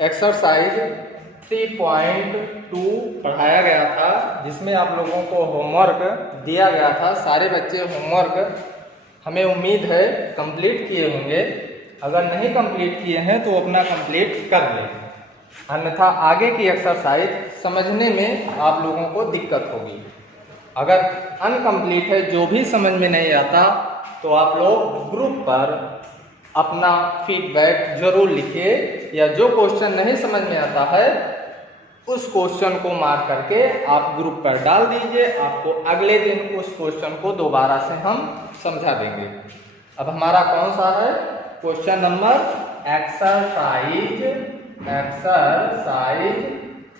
Exercise 3.2 पढ़ाया गया था, जिसमें आप लोगों को होमवर्क दिया गया था। सारे बच्चे होमवर्क हमें उम्मीद है कंप्लीट किए होंगे। अगर नहीं कंप्लीट किए हैं तो अपना कंप्लीट कर लें, अन्यथा आगे की एक्सरसाइज समझने में आप लोगों को दिक्कत होगी। अगर अनकम्प्लीट है, जो भी समझ में नहीं आता, तो आप लोग ग्रुप पर अपना फीडबैक जरूर लिखिए, या जो क्वेश्चन नहीं समझ में आता है उस क्वेश्चन को मार्क करके आप ग्रुप पर डाल दीजिए। आपको अगले दिन उस क्वेश्चन को दोबारा से हम समझा देंगे। अब हमारा कौन सा है क्वेश्चन नंबर एक्सरसाइज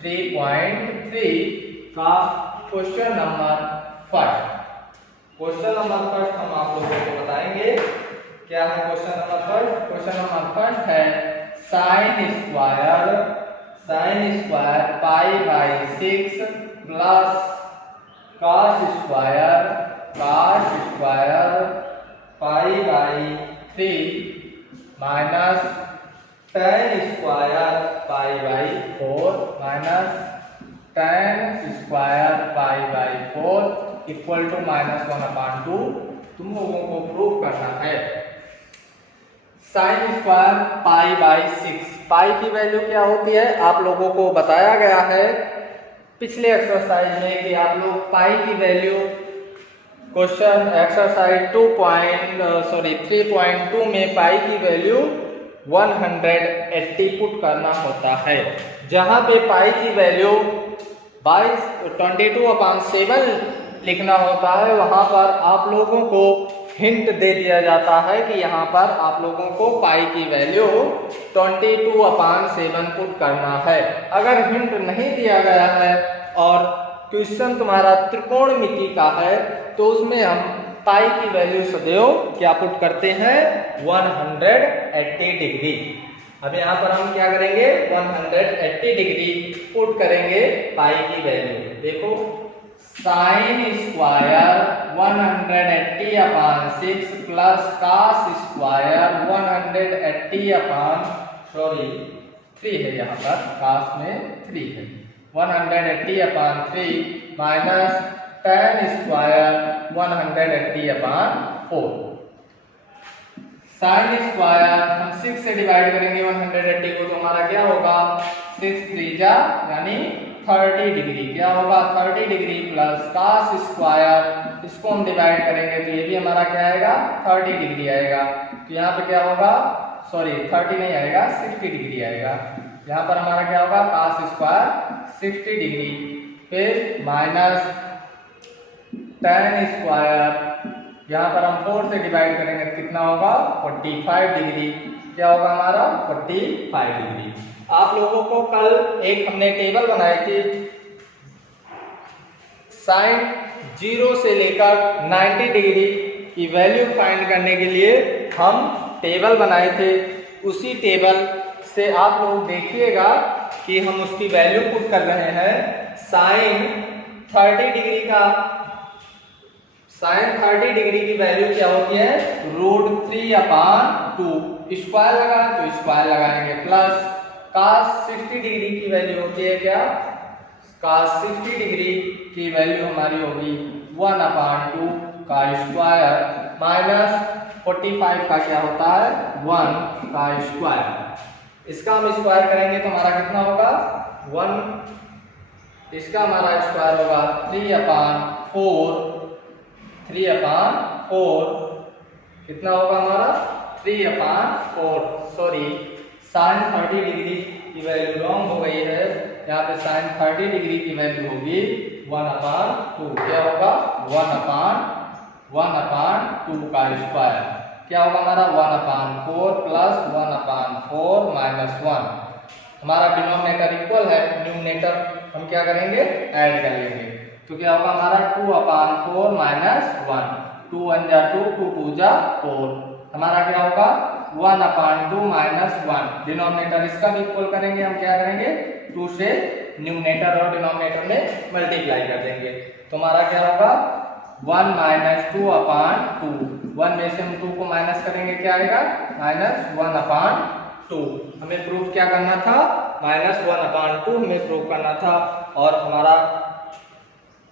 3.3 का question number first. Question number first हम आप लोगों को बताएंगे क्या है। Question number first, question number first है sine square pi by 6 plus cos square pi by 3 minus ten square pi by 4 minus ten square pi by 4 equal to -1/2 तुम लोगों को प्रूव करना है। Sine square pi by 6, pi की value क्या होती है आप लोगों को बताया गया है पिछले एक्सरसाइज में कि आप लोग पाई की वैल्यू क्वेश्चन एक्सरसाइज 3.2 में पाई की वैल्यू 180 पुट करना होता है। जहां पे पाई की वैल्यू 22/7 लिखना होता है, वहां पर आप लोगों को हिंट दे दिया जाता है कि यहाँ पर आप लोगों को पाई की वैल्यू 22/7 पुट करना है। अगर हिंट नहीं दिया गया है और क्वेश्चन तुम्हारा त्रिकोणमिति का है, तो उसमें हम पाई की वैल्यू सदैव क्या पुट करते हैं 180 डिग्री। अब यहाँ पर हम क्या करेंगे 180 डिग्री पुट करेंगे पाई की वैल्यू। देखो sine square 180/6 plus cos square 3 है, यहाँ पर कॉस में 3 है, 180/3 minus ten square 180/4। Sine square हम 6 से डिवाइड करेंगे 180 को, तो हमारा क्या होगा 6 3 यानी 30 डिग्री। क्या होगा 30 डिग्री प्लस कॉस स्क्वायर, इसको हम डिवाइड करेंगे तो ये भी हमारा क्या आएगा 30 डिग्री आएगा। तो यहाँ पे क्या होगा 30 नहीं आएगा 60 डिग्री आएगा। यहाँ पर हमारा क्या होगा कॉस स्क्वायर 60 डिग्री, फिर माइनस टेन स्क्वायर, यहाँ पर हम 4 से डिवाइड करेंगे तो कितना होगा 45 डिग्री। क्या होगा हमारा 45 डिग्री। आप लोगों को कल एक हमने टेबल बनाई थी साइन 0 से लेकर 90 डिग्री की वैल्यू फाइंड करने के लिए हम टेबल बनाए थे। उसी टेबल से आप लोग देखिएगा कि हम उसकी वैल्यू पुट कर रहे हैं। साइन 30 डिग्री की वैल्यू क्या होती है √3/2। स्क्वायर लगाएं तो स्क्वायर लगाएंगे, प्लस cos 60 डिग्री की वैल्यू होती है क्या cos 60 डिग्री की वैल्यू हमारी होगी 1/2 का स्क्वायर, माइनस 45 का क्या होता है 1 का स्क्वायर। इसका हम स्क्वायर करेंगे तो हमारा कितना होगा 1, इसका हमारा स्क्वायर होगा 3/4 कितना होगा हमारा 3/4। साइन 30 डिग्री की वैल्यू रॉन्ग हो गई है। यहाँ पे साइन 30 डिग्री की वैल्यू होगी 1/2। क्या होगा 1/2 का स्क्वायर। क्या होगा हमारा 1/4 प्लस 1/4 माइनस 1। हमारा डिनोमिनेटर इक्वल है, न्यूमरेटर हम क्या करेंगे ऐड कर लेंगे। तो क्या होगा हमारा 2/4 माइनस 1, 2 1 जा 2, 2 2 जा 4। हमारा क्या होगा 1/2 माइनस 1। डिनोमिनेटर इसका भी इक्वल करेंगे, हम क्या करेंगे 2 से न्यूमरेटर और डिनोमिनेटर में मल्टीप्लाई कर देंगे। तो हमारा क्या होगा 1 - 2/2। 1 में से हम 2 को माइनस करेंगे क्या आएगा -1/2। टू। हमें प्रूफ क्या करना था, -1/2 हमें प्रूफ करना था, और हमारा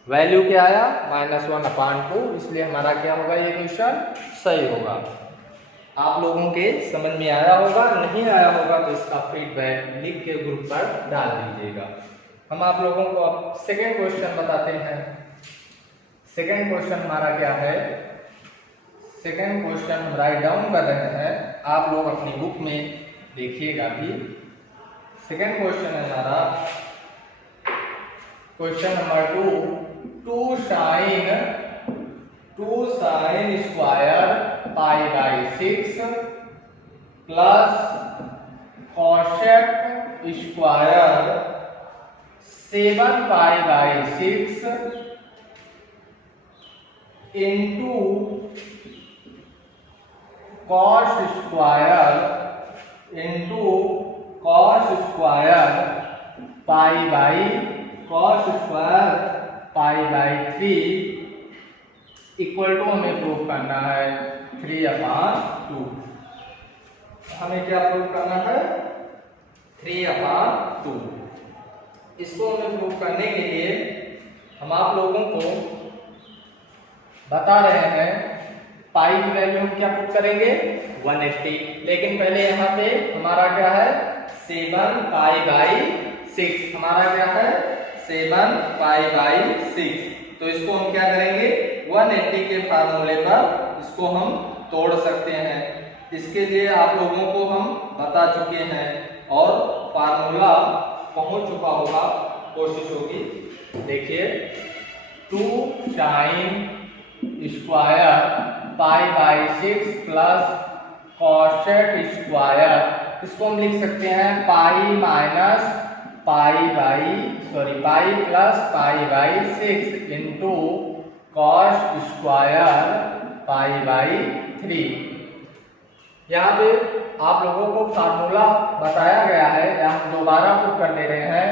वैल्यू क्या आया, -1/2, इसलिए हमारा क्या होगा, ये क्वेश्चन सही होगा। आप लोगों के समझ में आया होगा, नहीं आया होगा तो इसका फीडबैक लिख के ग्रुप पर डाल दीजिएगा। हम आप लोगों को अब सेकेंड क्वेश्चन बताते हैं। सेकेंड क्वेश्चन हमारा क्या है, सेकेंड क्वेश्चन हम राइट डाउन कर रहे हैं, आप लोग अपनी बुक में देखिएगा भी। सेकेंड क्वेश्चन है हमारा question number 2 2 sin square π/6 plus cosec square 7π/6 into cos square π/3 equal to हमें प्रूव करना है 3/2। हमें क्या प्रूव करना है, 3/2। इसको हमें प्रूव करने के लिए हम आप लोगों को बता रहे हैं, पाई की वैल्यू हम क्या पुट करेंगे, 180। लेकिन पहले यहाँ पे हमारा क्या है, 7π/6, हमारा क्या है 7π/6। तो इसको हम क्या करेंगे, 180 के फार्मूले पर इसको हम तोड़ सकते हैं। इसके लिए आप लोगों को हम बता चुके हैं और फार्मूला पहुंच चुका होगा, कोशिश होगी। देखिए 2 sin square π/6 plus cosec square, इसको हम लिख सकते हैं pi plus π/6 into cos square π/3। यहाँ पे आप लोगों को फार्मूला बताया गया है, यहाँ हम दोबारा पुट कर दे रहे हैं।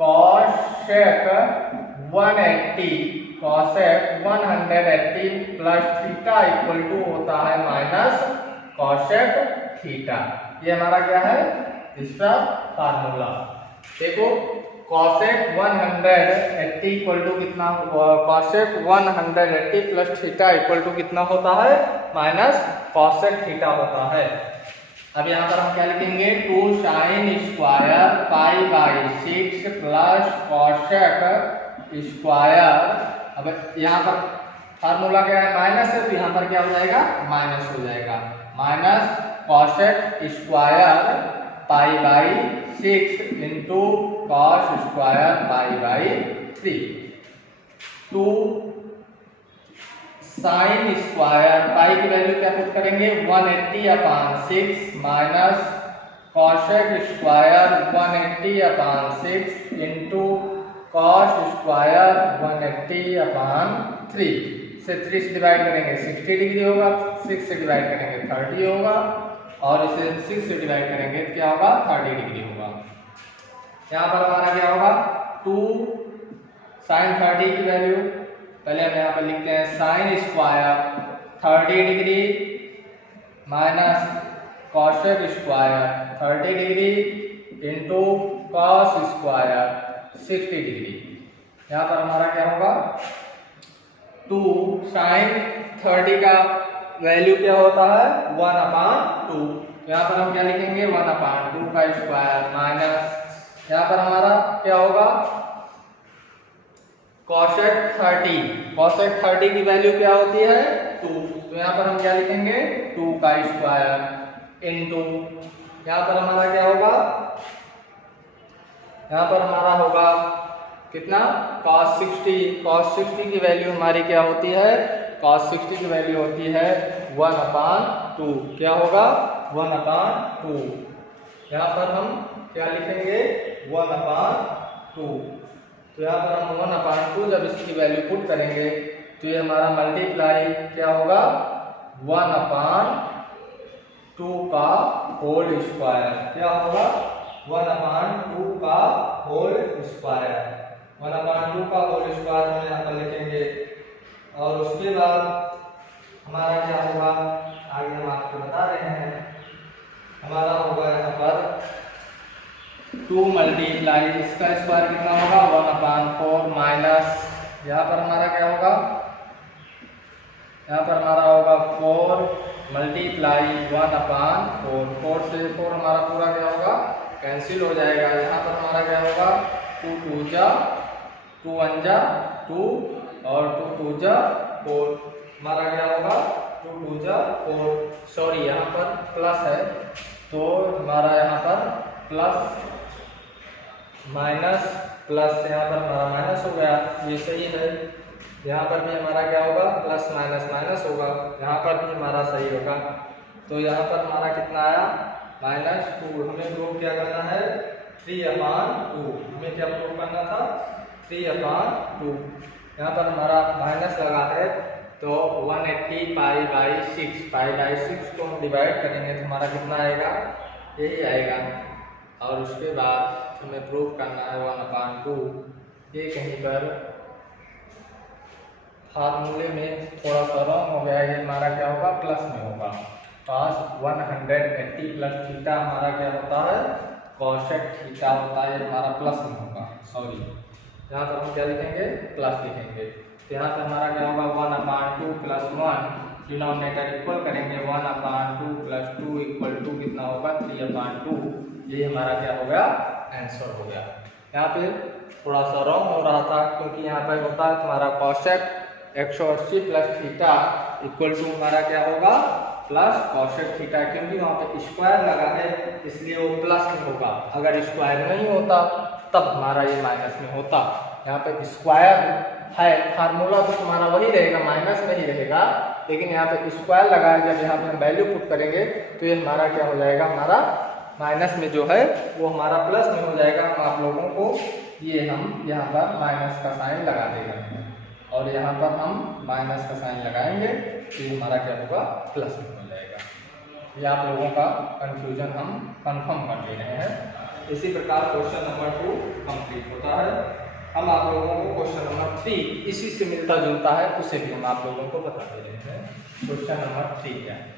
cosec 180 plus theta equal to होता है माइनस cosec थीटा। ये हमारा क्या है, इसका फार्मूला। देखो cosec 180 इक्वल टू कितना, cosec 180 plus theta equal to कितना होता है, माइनस cosec थीटा होता है। अब यहाँ पर हम क्या लिखेंगे, 2 sin square π/6 plus cosec square. अब यहाँ पर फार्मूला क्या है, माइनस है, तो यहाँ पर क्या हो जाएगा, माइनस हो जाएगा, minus cosec square π/6 into cos square π/3। 2 sin square, pi की वैल्यू क्या पुट करेंगे, 180/6 minus cosec square 180/6 into cos square 180/3 से 3 से डिवाइड करेंगे 60 डिग्री होगा, 6 से डिवाइड करेंगे 30 होगा, और इसे 6 से डिवाइड करेंगे तो क्या होगा, 30 डिग्री होगा। यहाँ पर हमारा क्या होगा, 2 sin 30 की वैल्यू पहले हम यहाँ पर लिखते हैं, sin square 30 degree minus cosec square 30 degree into cos square 60 degree. यहाँ पर हमारा क्या होगा, 2 sin 30 का वैल्यू क्या होता है, 1/2। यहाँ पर हम क्या लिखेंगे, 1/2 का स्क्वायर माइनस, यहाँ पर हमारा क्या होगा, cosec 30 की वैल्यू क्या होती है, 2। तो यहाँ पर हम क्या लिखेंगे, 2 का स्क्वायर इंटू, यहाँ पर हमारा क्या होगा, यहाँ पर हमारा होगा कितना, cos 60 की वैल्यू हमारी क्या होती है, cos 60 की वैल्यू होती है 1/2। क्या होगा, 1/2। यहाँ पर हम क्या लिखेंगे, 1/2। तो यहाँ पर हम 1/2 जब इसकी वैल्यू पुट करेंगे तो ये हमारा मल्टीप्लाई क्या होगा, 1/2 का होल स्क्वायर। क्या होगा, 1/2 का होल स्क्वायर। 1/2 का होल स्क्वायर हम यहाँ पर लिखेंगे, और उसके बाद हमारा क्या होगा, आगे हम आपको बता रहे हैं। हमारा होगा यहाँ पर 2 मल्टीप्लाई इसका स्क्वायर कितना होगा 1/4 माइनस यहाँ पर हमारा क्या होगा, यहाँ पर हमारा होगा 4 मल्टीप्लाई 1/4। 4 से 4 हमारा पूरा क्या होगा कैंसिल हो जाएगा। यहाँ पर हमारा क्या होगा 2 2 जा 2 1 जा 2 और 2 2 जा 4। हमारा क्या होगा 2 2 जा 4, सॉरी यहाँ पर प्लस है तो हमारा यहाँ पर प्लस माइनस प्लस यहाँ पर हमारा माइनस हो गया, ये सही है। यहाँ पर भी हमारा क्या होगा प्लस माइनस माइनस होगा, यहाँ पर भी हमारा सही होगा। तो यहाँ पर हमारा कितना आया -2। हमें प्रूव क्या करना है 3/2। हमें क्या प्रूव करना था 3/2। यहाँ पर हमारा माइनस लगा है तो 180 π/6 π/6 को हम डिवाइड करेंगे तो हमारा कितना आएगा यही आएगा। और उसके बाद हमें प्रूव करना है 1/2। ये कहीं पर फार्मूले में थोड़ा सा रॉन्ग हो गया, ये हमारा क्या होगा प्लस में होगा। cos 180 प्लस थीटा हमारा क्या होता है cosec थीटा होता है, हमारा प्लस में होगा, सॉरी यहाँ पर हम क्या लिखेंगे प्लस लिखेंगे। तो यहाँ पर हमारा क्या होगा 1/2 + 1 डिनोमिनेटर इक्वल करेंगे 1/2 + 2 = कितना होगा 3/2। ये हमारा क्या हो गया आंसर हो गया। यहाँ पे थोड़ा सा रॉन्ग हो रहा था क्योंकि यहाँ पर होता है तुम्हारा cosec 180 plus theta equal to हमारा क्या होगा प्लस cosec थीटा, क्योंकि वहाँ पे स्क्वायर लगा है इसलिए वो प्लस में होगा। अगर स्क्वायर नहीं होता तब हमारा ये माइनस में होता। यहाँ पे स्क्वायर है, फार्मूला तो तुम्हारा वही रहेगा माइनस में ही रहेगा, लेकिन यहाँ पे स्क्वायर लगा है। जब यहाँ पे हम वैल्यू पुट करेंगे तो ये हमारा क्या हो जाएगा, हमारा माइनस में जो है वो हमारा प्लस में हो जाएगा। हम आप लोगों को ये हम यहाँ पर माइनस का साइन लगा देंगे और यहाँ पर हम माइनस का साइन लगाएंगे तो ये हमारा क्या होगा प्लस में हो जाएगा। ये आप लोगों का कंफ्यूजन हम कंफर्म कर ले रहे हैं। इसी प्रकार क्वेश्चन नंबर 2 कंप्लीट होता है। हम आप लोगों को क्वेश्चन नंबर 3 इसी से मिलता जुलता है, उसे भी हम आप लोगों को बता दे रहे हैं। क्वेश्चन नंबर 3 क्या है,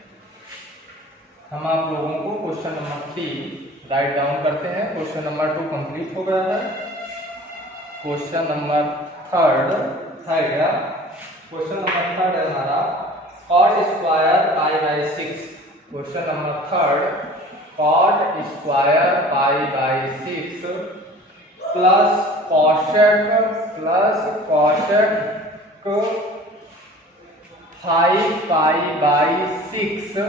हम आप लोगों को क्वेश्चन नंबर 3 राइट डाउन करते हैं। क्वेश्चन नंबर 2 कंप्लीट हो गया है। क्वेश्चन नंबर 3 है क्या, क्वेश्चन नंबर 3 है हमारा cot square π/6। Question number 3 cot square π/6 plus cosec 5 π/6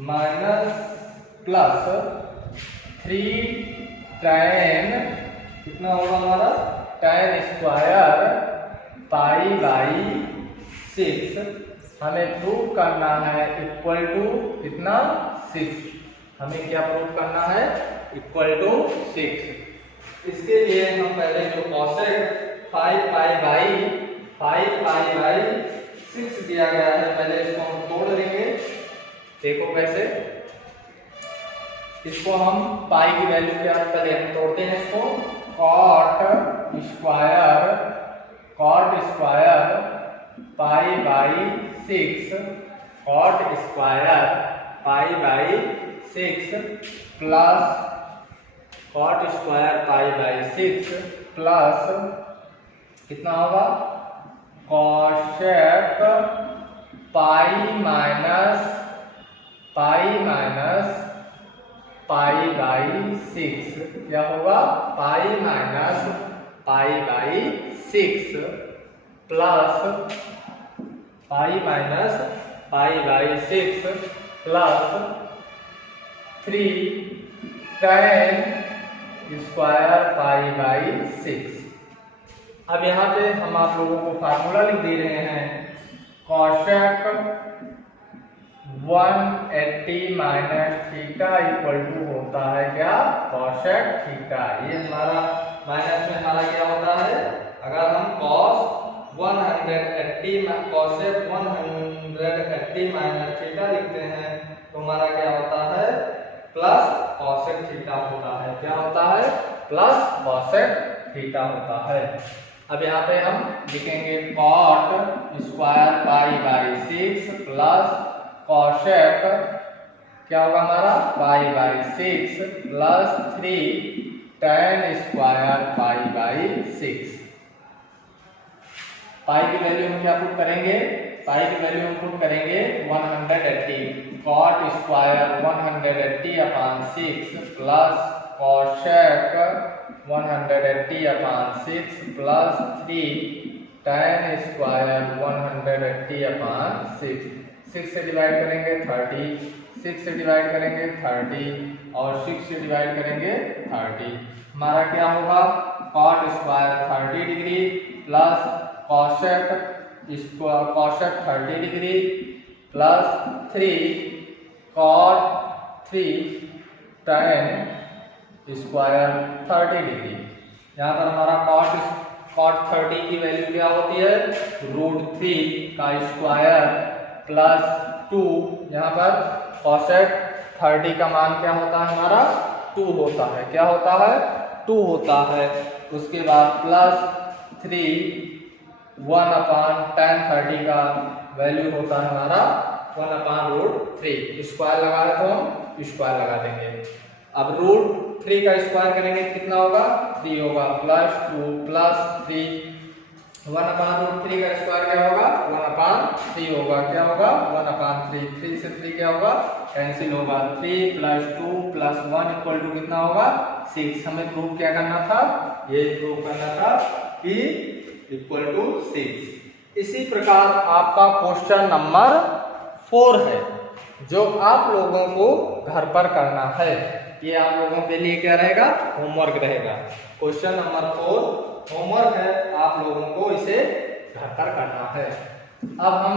minus plus 3 tan कितना होगा हमारा tan स्क्वायर π/6 हमें प्रूव करना है इक्वल टू कितना 6। हमें क्या प्रूव करना है इक्वल टू 6। इसके लिए हम पहले जो cosec 5 π/6 दिया गया है पहले इसको हम तोड़ लेंगे। देखो कैसे, इसको हम पाई की वैल्यू के आज पहले हम तोड़ते हैं इसको। cot square π/6 cot square π/6 plus cot square π/6 plus कितना होगा cosec π/6 क्या होगा π/6 प्लस π/6 प्लस 3 tan स्क्वायर π/6। अब यहाँ पे हम आप लोगों को फार्मूला लिख दे रहे हैं। cosec 180 minus theta equal to होता है क्या cosec थीटा। ये हमारा माइनस में हमारा क्या होता है, अगर हम cosec 180 माइनस थीटा लिखते हैं तो हमारा क्या होता है प्लस cosec थीटा होता है। क्या होता है प्लस cosec थीटा होता है। अब यहाँ पे हम लिखेंगे cot square pi by 6 plus cosec क्या होगा हमारा पाई by 6 plus 3 tan square pi by 6। Pi की वैल्यू हम क्या पुट करेंगे, पाई की वैल्यू हम पुट करेंगे 180 cot square 180 upon 6 plus cosec 180 upon 6 plus 3 tan square 180 upon 6। 6 से डिवाइड करेंगे 30, 6 से डिवाइड करेंगे 30 और 6 से डिवाइड करेंगे 30। हमारा क्या होगा cot square 30 degree plus cosec 30 degree plus 3 cot 3 tan square 30 degree. यहाँ पर हमारा cot 30 की वैल्यू क्या होती है √3 का स्क्वायर प्लस 2। यहाँ पर cosec 30 का मान क्या होता है हमारा 2 होता है, क्या होता है 2 होता है। उसके बाद प्लस 3 1 अपॉन tan 30 का वैल्यू होता है हमारा 1 अपॉन √3। स्क्वायर लगा है तो हम स्क्वायर लगा देंगे। अब √3 का स्क्वायर करेंगे कितना होगा 3 होगा प्लस 2 प्लस 3 1 अपॉन √3 का स्क्वायर क्या होगा 1 अपॉन 3 होगा, क्या होगा 1 अपॉन 3। 3 से 3 क्या होगा कैंसिल होगा। 3 प्लस 2 प्लस 1 इक्वल टू कितना होगा 6। हमें प्रूव क्या करना था, ये प्रूव करना था कि इक्वल टू 6। इसी प्रकार आपका क्वेश्चन नंबर 4 है जो आप लोगों को घर पर करना है। ये आप लोगों के लिए क्या रहेगा होमवर्क रहेगा। क्वेश्चन नंबर 4 होमवर्क है, आप लोगों को इसे घर पर करना है। अब हम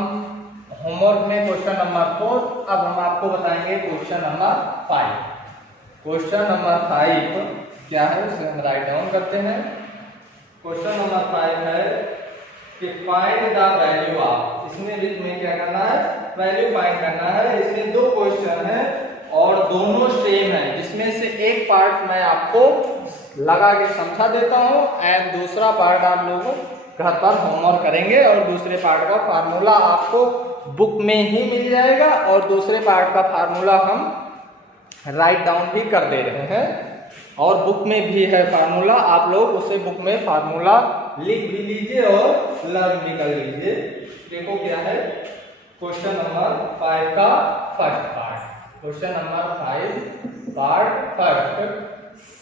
होमवर्क में क्वेश्चन नंबर 4, अब हम आपको बताएंगे क्वेश्चन नंबर 5। क्वेश्चन नंबर 5 क्या है उसे हम राइट डाउन करते हैं। क्वेश्चन नंबर 5 है कि फाइंड द वैल्यू ऑफ, इसमें भी तुम्हें क्या करना है वैल्यू फाइंड करना है। इसमें 2 क्वेश्चन है और दोनों सेम है, जिसमें से एक पार्ट मैं आपको लगा के समझा देता हूं एंड दूसरा पार्ट आप लोग घर पर होमवर्क करेंगे और दूसरे पार्ट का फार्मूला आपको बुक में ही मिल जाएगा और दूसरे पार्ट का फार्मूला हम राइट डाउन भी कर दे रहे हैं और बुक में भी है फार्मूला। आप लोग उसे बुक में फार्मूला लिख भी लीजिए और लर्न भी कर लीजिए। देखो क्या है क्वेश्चन नंबर 5 का first part. Question number 5 part first,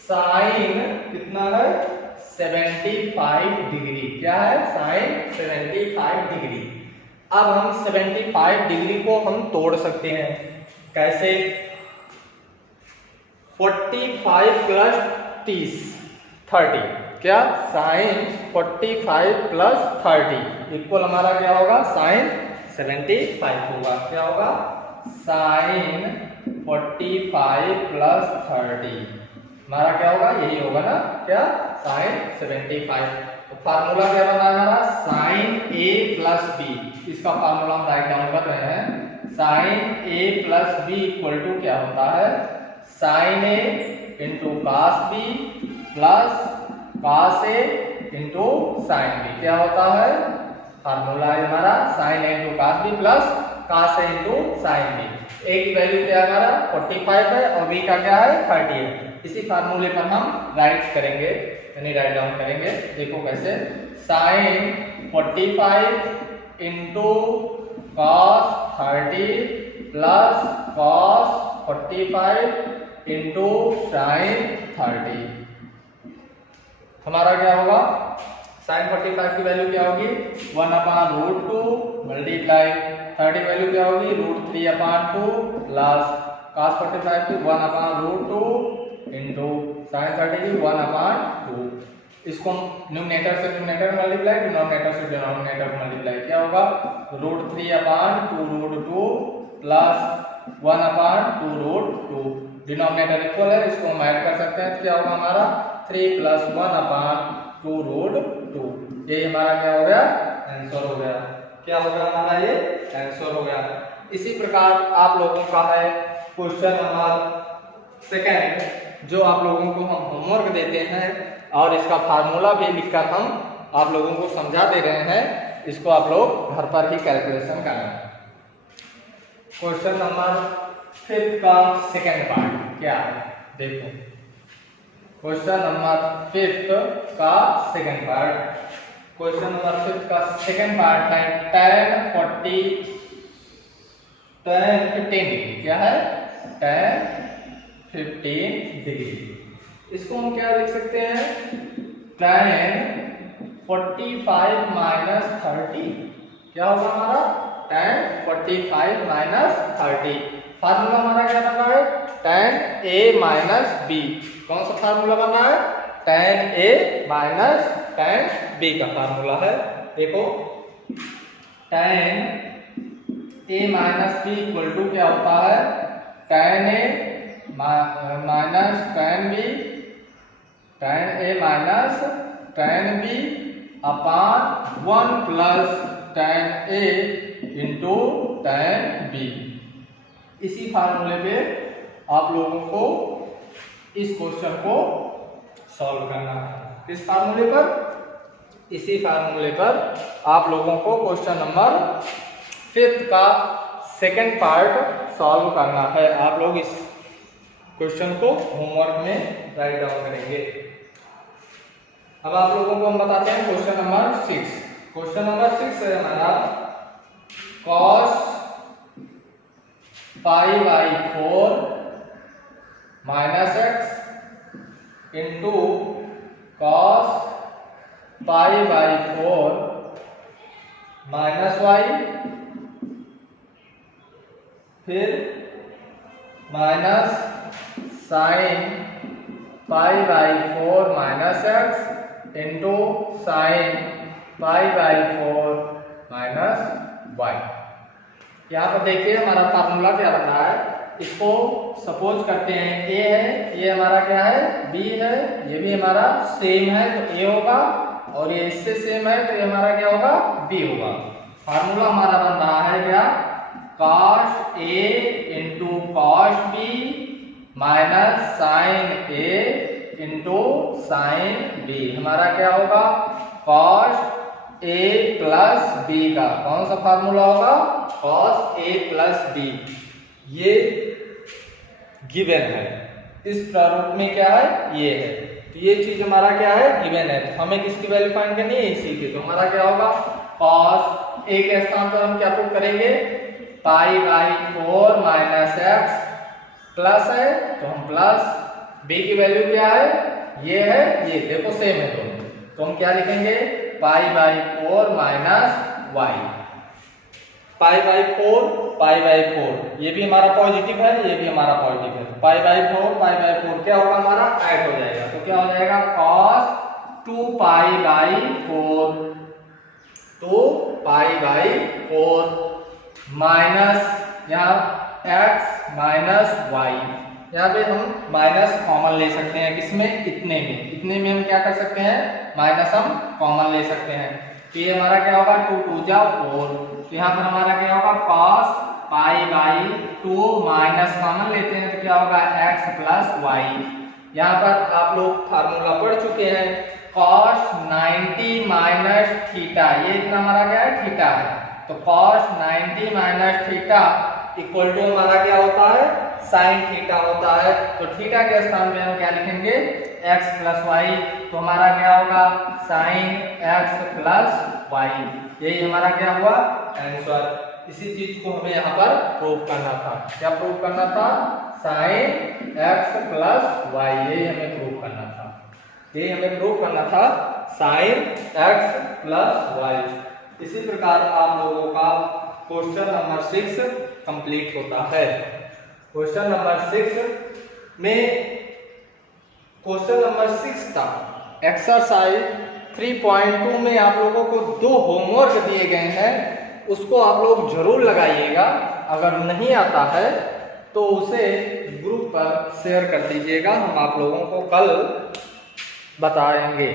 sine कितना है 75 डिग्री, क्या है साइन 75 डिग्री। अब हम 75 डिग्री को हम तोड़ सकते हैं, कैसे 45 प्लस 30, क्या साइन 45 प्लस 30 इक्वल हमारा क्या होगा साइन 75 होगा, क्या होगा साइन 45 प्लस 30 हमारा क्या होगा यही होगा ना, क्या साइन 75। तो फार्मूला क्या बना हमारा साइन ए प्लस बी, इसका फार्मूला हम राइट डाउन कर रहे हैं। Sine A plus B equal to क्या होता है sine A into cos B plus cos A into sine B, क्या होता है फार्मूला है हमारा sine A into cos B plus cos A into sine B. A की वैल्यू क्या है हमारा 45 है और बी का क्या है 30 है। इसी फार्मूले पर हम राइट करेंगे यानी राइट डाउन करेंगे। देखो कैसे sine 45 into cos 30 plus cos 45 into sine 30 हमारा क्या होगा साइन 45 की वैल्यू क्या होगी 1/√2 मल्टीप्लाई 30 वैल्यू क्या होगी √3/2 प्लस cos 45 की 1/√2 इंटू साइन 30 की 1/2। इसको न्यूमरेटर से न्यूमरेटर मल्टीप्लाई, डिनोमिनेटर से डिनोमिनेटर मल्टीप्लाई, क्या होगा √3/2√2 प्लस 1/2√2। डिनोमिनेटर इक्वल है, इसको हम ऐड कर सकते हैं तो क्या होगा हमारा 3 + 1/2√2। ये हमारा क्या हो गया आंसर हो गया, क्या हो गया हमारा ये आंसर हो गया। इसी प्रकार आप लोगों का है क्वेश्चन नंबर 2 जो आप लोगों को हम होमवर्क देते हैं और इसका फार्मूला भी लिखकर हम आप लोगों को समझा दे रहे हैं, इसको आप लोग घर पर ही कैलकुलेशन करना। क्वेश्चन नंबर 5 का सेकंड पार्ट क्या है देखो। क्वेश्चन नंबर 5 का सेकंड पार्ट, क्वेश्चन नंबर 5 का सेकंड पार्ट है tan 15 डिग्री। क्या है? tan 15 degree. इसको हम क्या लिख सकते हैं? tan 45 minus 30। क्या होगा हमारा? tan 45 minus 30। फार्मूला हमारा क्या बन रहा है? tan a minus b। कौन सा फार्मूला बन रहा है? tan a minus tan b का फार्मूला है। देखो tan a minus b equal to क्या होता है? tan a minus tan b, tan a minus tan b upon 1 plus tan a into tan b। इसी फार्मूले पे आप लोगों को इस क्वेश्चन को सॉल्व करना है। किस फार्मूले पर? इसी फार्मूले पर आप लोगों को क्वेश्चन नंबर 5 का सेकंड पार्ट सॉल्व करना है। आप लोग इस क्वेश्चन को होमवर्क में राइट डाउन करेंगे। अब आप लोगों को हम बताते हैं क्वेश्चन नंबर 6। क्वेश्चन नंबर 6 है हमारा cos pi by 4 minus x into cos pi by 4 minus y, फिर minus sine pi by 4 minus x into sine pi by 4 minus y. यहाँ पर देखिए हमारा फार्मूला क्या बन रहा है। इसको सपोज करते हैं a है, ये हमारा क्या है? b है, ये भी हमारा सेम है तो a होगा, और ये इससे सेम है तो ये हमारा क्या होगा? b होगा। फार्मूला हमारा बन रहा है क्या? cos a into cos b minus sine a into sine b। हमारा क्या होगा? cos a प्लस b का कौन सा फार्मूला होगा? cos a plus b। ये गिवन है, इस प्रारूप में क्या है? ये है। तो ये चीज हमारा क्या है? गिवन है। तो हमें किसकी वैल्यू फाइंड करनी है? इसी की। तो हमारा क्या होगा? cos a के स्थान पर हम क्या प्रूव करेंगे? पाई बाई 4 माइनस एक्स प्लस है तो हम प्लस, b की वैल्यू क्या है? ये है, ये देखो सेम है दोनों, तो हम क्या लिखेंगे? Pi by 4 minus y. Pi by 4 ये भी हमारा पॉजिटिव है, ये भी हमारा पॉजिटिव है। पाई बाई 4 क्या होगा? हमारा ऐड हो जाएगा। तो क्या हो जाएगा? cos 2 पाई बाई 4 माइनस यहाँ x माइनस वाई। यहाँ पे हम माइनस कॉमन ले सकते हैं। किसमें? इतने में हम क्या कर सकते हैं? माइनस हम कॉमन ले सकते हैं। तो ये हमारा क्या होगा? 2 2 जा 4। तो यहाँ पर हमारा क्या होगा? cos pi by 2 minus common लेते हैं तो क्या होगा? x plus y. यहाँ पर आप लोग फार्मूला पढ़ चुके हैं, cos 90 माइनस थीटा। ये इतना हमारा क्या है? थीटा है। तो cos 90 minus theta equal to हमारा क्या होता है? साइन थीटा होता है। तो थीटा के स्थान में हम क्या लिखेंगे? x plus y. तो हमारा क्या होगा? Sine x plus y. यही हमारा क्या हुआ? आंसर। इसी चीज को हमें यहाँ पर प्रूव करना था। क्या प्रूव करना था? Sine x plus y. यही हमें प्रूव करना था। यही हमें प्रूव करना था, साइन x प्लस वाई। इसी प्रकार आप लोगों का क्वेश्चन नंबर 6 कंप्लीट होता है। क्वेश्चन नंबर 6 में, क्वेश्चन नंबर 6 था एक्सरसाइज 3.2 में आप लोगों को 2 होमवर्क दिए गए हैं, उसको आप लोग जरूर लगाइएगा। अगर नहीं आता है तो उसे ग्रुप पर शेयर कर दीजिएगा, हम आप लोगों को कल बताएंगे।